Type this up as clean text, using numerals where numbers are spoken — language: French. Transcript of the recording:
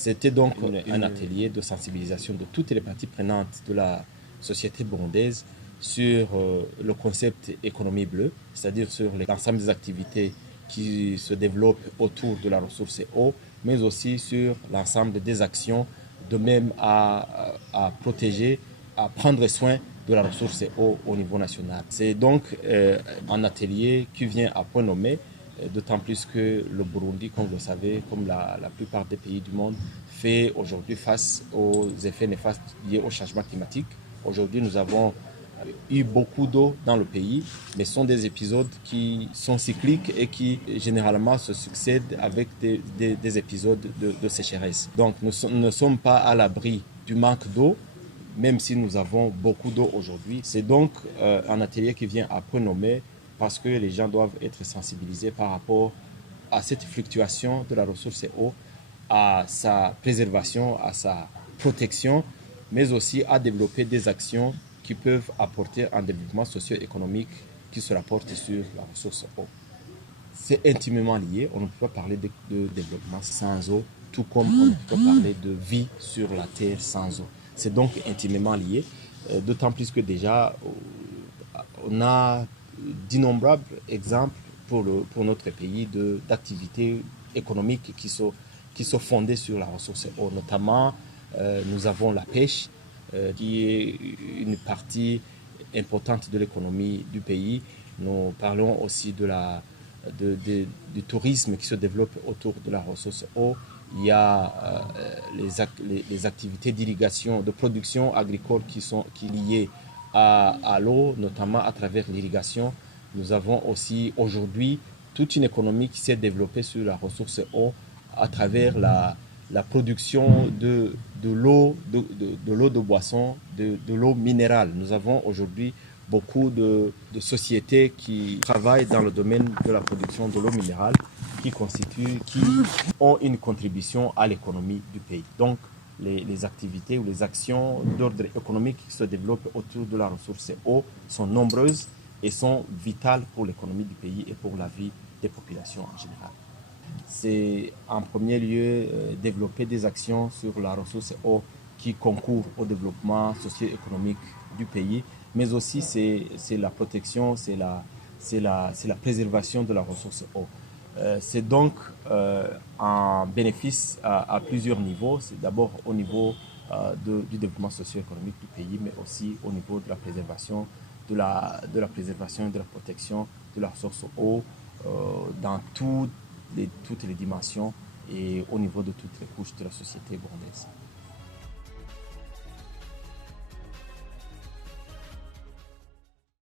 C'était donc un atelier de sensibilisation de toutes les parties prenantes de la société burundaise sur le concept économie bleue, c'est-à-dire sur l'ensemble des activités qui se développent autour de la ressource eau, mais aussi sur l'ensemble des actions de même à protéger, à prendre soin de la ressource eau au niveau national. C'est donc un atelier qui vient à point nommé, d'autant plus que le Burundi, comme vous le savez, comme la plupart des pays du monde, fait aujourd'hui face aux effets néfastes liés au changement climatique. Aujourd'hui, nous avons eu beaucoup d'eau dans le pays, mais ce sont des épisodes qui sont cycliques et qui généralement se succèdent avec des épisodes de sécheresse. Donc nous ne sommes pas à l'abri du manque d'eau, même si nous avons beaucoup d'eau aujourd'hui. C'est donc un atelier qui vient à point nommé parce que les gens doivent être sensibilisés par rapport à cette fluctuation de la ressource eau, à sa préservation, à sa protection, mais aussi à développer des actions qui peuvent apporter un développement socio-économique qui se rapporte sur la ressource eau. C'est intimement lié. On ne peut pas parler de développement sans eau, tout comme on ne peut pas parler de vie sur la Terre sans eau. C'est donc intimement lié, d'autant plus que déjà, on a d'innombrables exemples pour notre pays d'activités économiques qui sont fondées sur la ressource eau. Notamment, nous avons la pêche, qui est une partie importante de l'économie du pays. Nous parlons aussi du tourisme qui se développe autour de la ressource eau. Il y a les activités d'irrigation, de production agricole qui sont liées à l'eau, notamment à travers l'irrigation. Nous avons aussi aujourd'hui toute une économie qui s'est développée sur la ressource eau à travers la production de l'eau de boisson, de l'eau minérale. Nous avons aujourd'hui beaucoup de sociétés qui travaillent dans le domaine de la production de l'eau minérale qui ont une contribution à l'économie du pays. Donc, les activités ou les actions d'ordre économique qui se développent autour de la ressource eau sont nombreuses et sont vitales pour l'économie du pays et pour la vie des populations en général. C'est en premier lieu développer des actions sur la ressource eau qui concourent au développement socio-économique du pays, mais aussi c'est la protection, c'est la préservation de la ressource eau. C'est donc un bénéfice à plusieurs niveaux. C'est d'abord au niveau du développement socio-économique du pays, mais aussi au niveau de la préservation, de la préservation et de la protection de la ressource eau dans toutes les dimensions et au niveau de toutes les couches de la société burundaise.